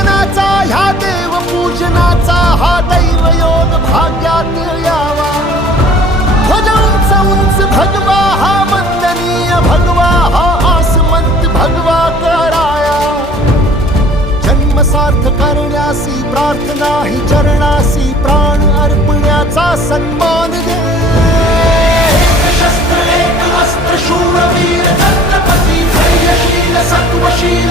वंदनाचा ह्या देव पूजनाचा हा दैव योग भाग्यात यावा. ध्वज उंच उंच भगवा हा वंदनीय भगवा हा आसमंत भगवा कराया. जन्म सार्थ करण्यासी प्रार्थना ही चरणासी प्राण अर्पण्याचा सन्मान दे. शस्त्र एक अस्त्र शूरवीर छत्रपती धैर्यशील सत्वशील